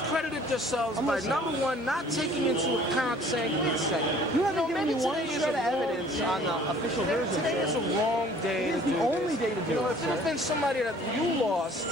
discredited themselves by number one, not taking into account saying, wait a second. You haven't given me one shred of evidence on the official version. Today is a wrong day to do this. It's the only day to do it, if it had been somebody that you lost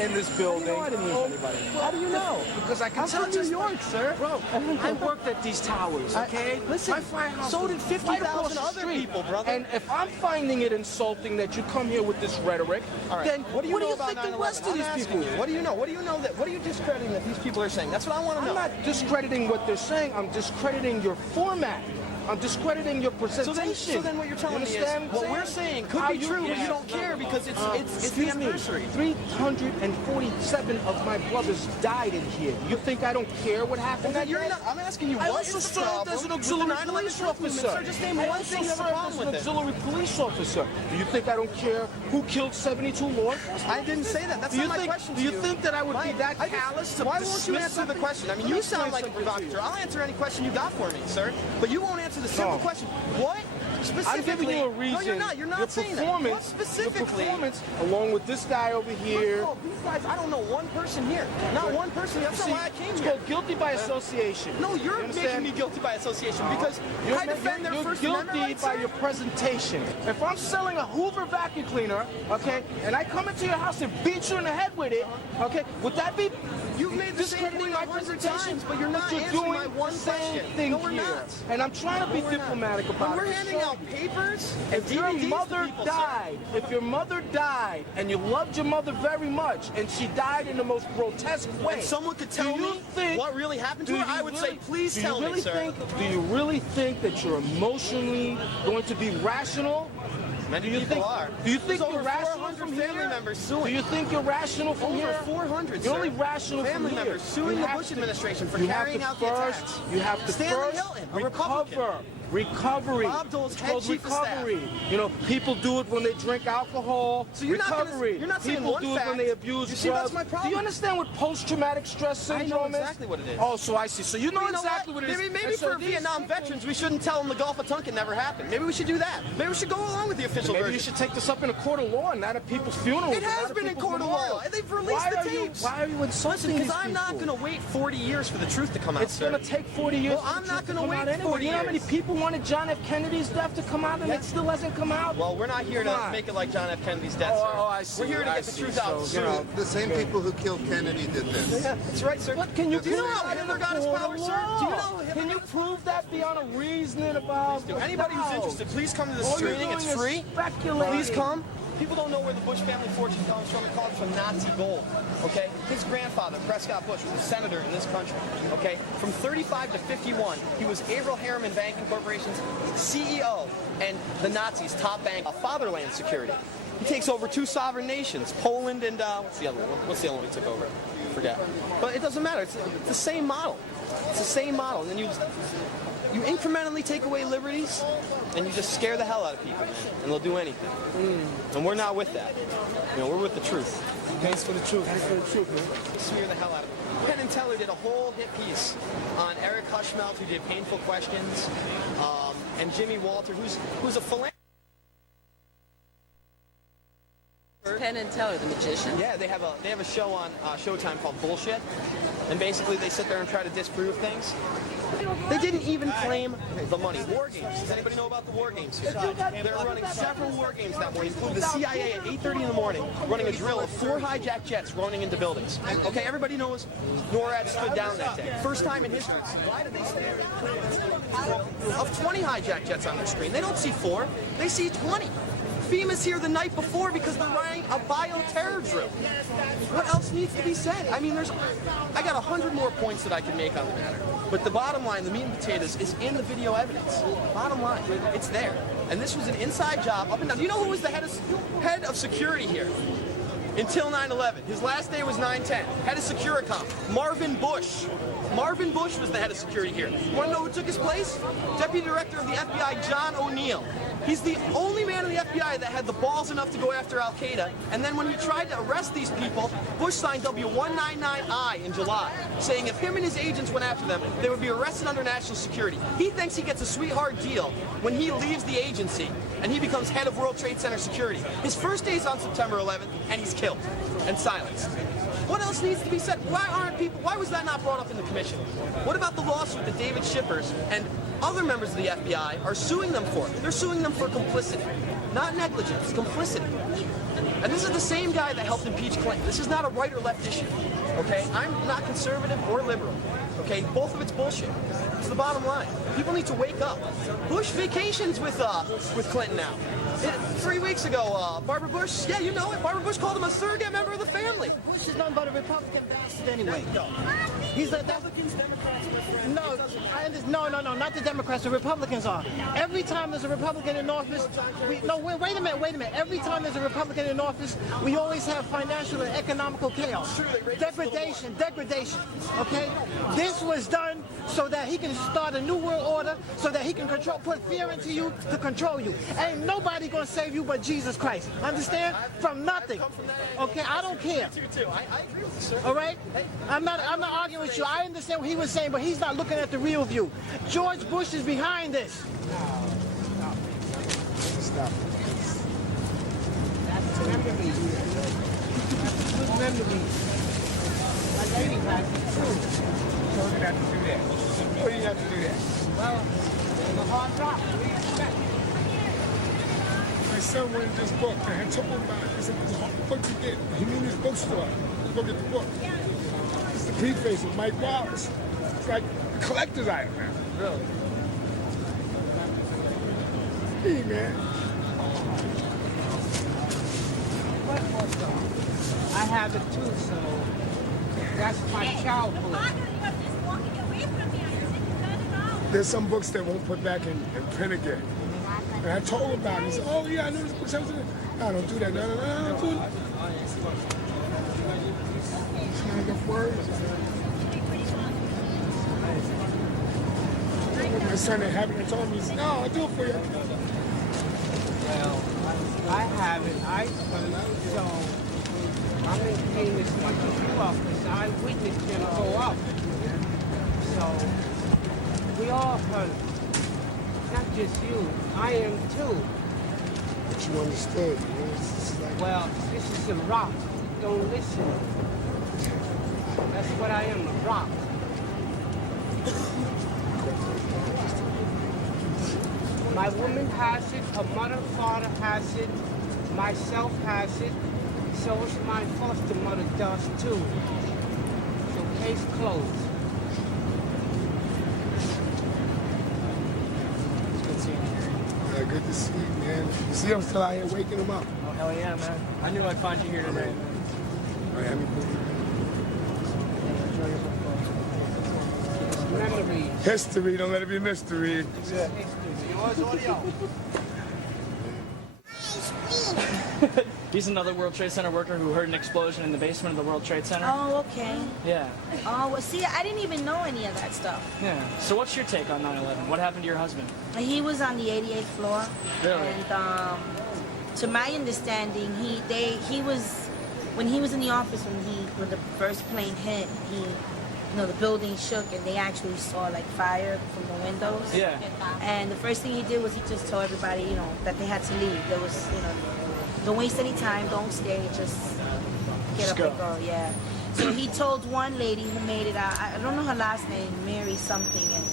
in this building. I didn't lose anybody. How do you know? Because I can tell I'm from New York, sir. Bro, I worked at these towers, okay? Listen, my firehouse so did 50,000 right other people, brother. And if I'm finding it insulting that you come here with this rhetoric, then what do you know think about the rest of these people? What do you know? What do you know that? What are you discrediting that these people are saying? That's what I want to know. I'm not discrediting what they're saying. I'm discrediting your format. I'm discreditating your presentation. So then what you're telling me is what we're saying could be true, but you don't care because it's the anniversary. 347 of my brothers died in here. You think I don't care what happened that day? I'm asking you, I what also is the served problem as an with auxiliary the 9/11 police officer. Sir, just name one thing you have a problem with it. Auxiliary police officer. Do you think I don't care who killed 72 law enforcement? I didn't say that. That's not my question to you. Do you think that I would be that callous to Why won't you answer the something? question? I mean, you sound like a provocateur. I'll answer any question you got for me, sir. But you won't answer the simple question. What specifically? I'm giving you a reason. No, you're not. You're not saying that. What specifically? Your performance, along with this guy over here. First of all, these guys, I don't know one person here. Not one person. That's not why I came It's here. called guilty by association. No, you're making me guilty by association because I defend their First Amendment rights, by sir. your presentation. If I'm selling a Hoover vacuum cleaner, okay, and I come into your house and beat you in the head with it, okay, would that be You've made the same discrediting point my 100 presentation? times, but you're not You're answering doing my one the same question. thing No, we're here. not. And I'm trying to be diplomatic about When it. we're handing out papers and If your DVDs mother to people, died, if your mother died, and you loved your mother very much, and she died in the most grotesque way, and someone could tell me what really happened to her, I would say, please tell me, sir. Do you really think that you're emotionally going to be rational? Many Do you people think, are. Do you think There's you're over rational 400 from family here? members suing. Do you think you're rational from Over here? 400, You're sir. only rational family from here. members suing the Bush administration for carrying out the attacks. You have to Stanley first Hilton, a Republican. Recovery. Bob Dole's It's head called chief of staff. recovery. You know, people do it when they drink alcohol. So you're recovery. You're not saying people one do fact. it when they abuse You see, drugs. that's my problem. Do you understand what post-traumatic stress syndrome I know exactly what it is. Oh, so I see. So you know Well, exactly what it is. Maybe And so for these Vietnam people- veterans, we shouldn't tell them the Gulf of Tonkin never happened. Maybe we should do that. Maybe we should go along with the official Maybe version. you should take this up in a court of law and not at people's funerals. It has been in court of law. They've released the tapes. Why are you insulting Because these I'm not people? going to wait 40 years for the truth to come out, It's going to take 40 years. Well, for the I'm not truth gonna come out wait anyway. 40 You know how many years. people wanted John F. Kennedy's death to come out and it still hasn't come out? Well, we're not here Come to on. make it like John F. Kennedy's death, sir. Oh, I see. We're here to I get the see. truth out So, you know, soon. The same people who killed Kennedy did this. Yeah, that's right, sir. What can you Do you know how prove Hitler got his in a power, court sir? of Do you law? know Hitler Can you prove that beyond a reasoning about Anybody who's interested, please come to this All you're training. It's doing is free. speculating. Please come. People don't know where the Bush family fortune comes from. It comes from Nazi gold. Okay? His grandfather, Prescott Bush, was a senator in this country. Okay? From 35 to 51, he was Averell Harriman Banking Corporation's CEO and the Nazis' top bank, Fatherland Security. He takes over two sovereign nations, Poland and what's the other one? What's the other one he took over? Forget. But it doesn't matter. It's the same model. It's the same model. And then you incrementally take away liberties, and you just scare the hell out of people, man, and they'll do anything. And we're not with that. You know, we're with the truth. Thanks for the truth. Thanks for the truth, man. Smear the hell out of them. Penn and Teller did a whole hit piece on Eric Hushmelt, who did Painful Questions, and Jimmy Walter, who's a philanthropist. Penn and Teller, the magician? Yeah, they have a show on Showtime called Bullshit, and basically they sit there and try to disprove things. They didn't even claim the money. War games. Does anybody know about the war games here? They're running several war games that morning, including the CIA at 8:30 in the morning, running a drill of 4 hijacked jets running into buildings. Okay, everybody knows NORAD stood down that day. First time in history. Why did they stand of 20 hijacked jets on their screen? They don't see 4. They see 20. FEMA's here the night before because they're running a bioterror drill. What else needs to be said? I mean, I got 100 more points that I can make on the matter. But the bottom line, the meat and potatoes, is in the video evidence. Bottom line, it's there. And this was an inside job up and down. Do you know who was the head of security here? Until 9/11. His last day was 9/10. Head of Securicom, Marvin Bush. Marvin Bush was the head of security here. You want to know who took his place? Deputy Director of the FBI, John O'Neill. He's the only man in the FBI that had the balls enough to go after Al-Qaeda. And then when he tried to arrest these people, Bush signed W199I in July, saying if him and his agents went after them, they would be arrested under national security. He thinks he gets a sweetheart deal when he leaves the agency and he becomes head of World Trade Center security. His first day is on September 11th, and he's killed and silenced. What else needs to be said? Why was that not brought up in the commission? What about the lawsuit that David Shippers and other members of the FBI are suing them for? They're suing them for complicity. Not negligence, complicity. And this is the same guy that helped impeach Clinton. This is not a right or left issue, okay? I'm not conservative or liberal, okay? Both of it's bullshit. It's the bottom line. People need to wake up. Bush vacations with Clinton now. 3 weeks ago, Barbara Bush, yeah, you know it. Barbara Bush called him a surrogate member of the family. Bush is nothing but a Republican bastard anyway. He's a Republicans, Democrats, no, not the Democrats. The Republicans are. Every time there's a Republican in office, wait a minute. Every time there's a Republican in office, we always have financial and economical chaos, degradation. Okay, this was done so that he can start a new world order, so that he can put fear into you to control you. Ain't nobody gonna save you but Jesus Christ. Understand? From nothing. Okay, I don't care. I agree with you, sir. All right? I'm not arguing with you. I understand what he was saying, but he's not looking at the real view. George Bush is behind this. Stop. That's memory. Good memory. My lady has it too. So you have to do that. What do you have to do that? Well, it's a hard drop. What do you expect? My son wanted this book, and I told him about it. He said, "It's a hard book to get." He knew this bookstore. Go get the book. It's the preface of Mike Wallace. It's like a collector's item, man. Really? Hey, man. What book? I have it too, so that's my childhood. There's some books that won't put back in print again. And I told him about it. He said, "Oh, yeah, I know this book." No, don't do that. No, don't do it. It's not enough words. My son didn't have it. I told him, he said, "No, I'll do it for you." Well, I have it. So I'm in pain as much as you are, because I witnessed him go up. So we all hurt. Not just you. I am too. But you understood, man. It's like, Well, this is a rock. Don't listen. That's what I am, a rock. My woman has it, her mother, father has it, myself has it, so it's my foster mother does too. So case closed. good to see you, man. You see I'm still out here waking them up. Oh, hell yeah, man. I knew I'd find you here today. All right, Memories. history, don't let it be mystery. He's another World Trade Center worker who heard an explosion in the basement of the World Trade Center. Oh, okay. Yeah. Oh, well, see, I didn't even know any of that stuff. Yeah. So what's your take on 9/11? What happened to your husband? He was on the 88th floor. Really? And to my understanding, he was when he was in the office when the first plane hit, the building shook and they actually saw like fire from the windows. Yeah. And the first thing he did was he just told everybody, that they had to leave. There was, don't waste any time, don't stay, just get up and go. Yeah. So he told one lady who made it out, I don't know her last name, Mary something, and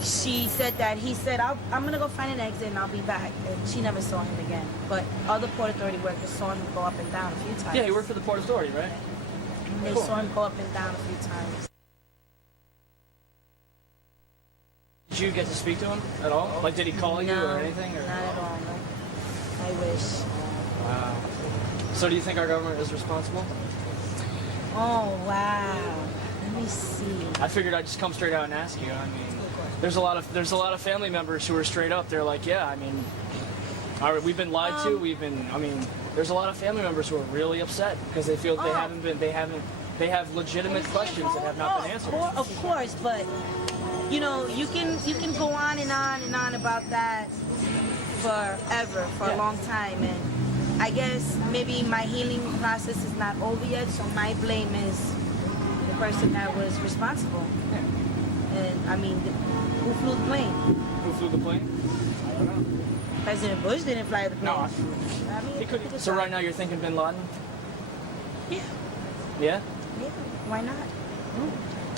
she said that he said, I'm gonna go find an exit and I'll be back. And she never saw him again. But other Port Authority workers saw him go up and down a few times. Yeah, he worked for the Port Authority, right? And they saw him go up and down a few times. Did you get to speak to him at all? Like, did he call you or anything? Or? Not at all, no. I wish. Wow. So do you think our government is responsible? Oh, wow. Let me see. I figured I'd just come straight out and ask you. I mean, there's a lot of family members who are straight up. They're like, yeah, I mean, we've been lied to. There's a lot of family members who are really upset because they feel they have legitimate questions that have not been answered. Of course, but you can go on and on and on about that forever, for a long time, and I guess maybe my healing process is not over yet, so my blame is the person that was responsible. Yeah. And I mean, who flew the plane? Who flew the plane? I don't know. President Bush didn't fly the plane. No. I mean, So right now you're thinking Bin Laden? Yeah. Yeah? Yeah, why not?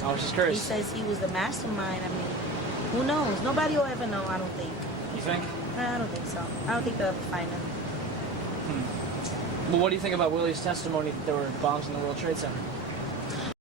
I was just He curious. says he was the mastermind. I mean, who knows? Nobody will ever know, I don't think. You think? I don't think so. I don't think they'll ever find him. Well, what do you think about Willie's testimony that there were bombs in the World Trade Center?